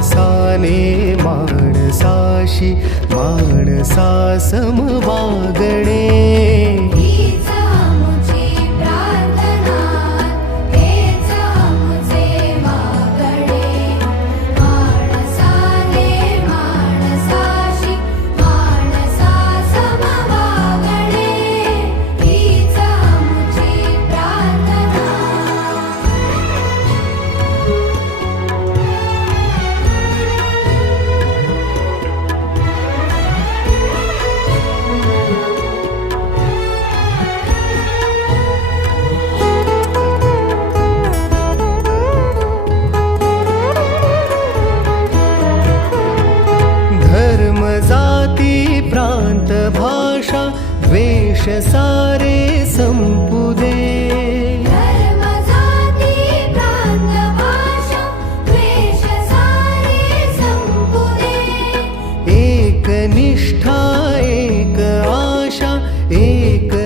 माणसाने माणसाशी माणसा सम वागणे. जाती प्रांत भाषा द्वेष सारे संपू दे. धर्म जाती प्रांत भाषा द्वेष सारे संपू दे. एक निष्ठा एक आशा एक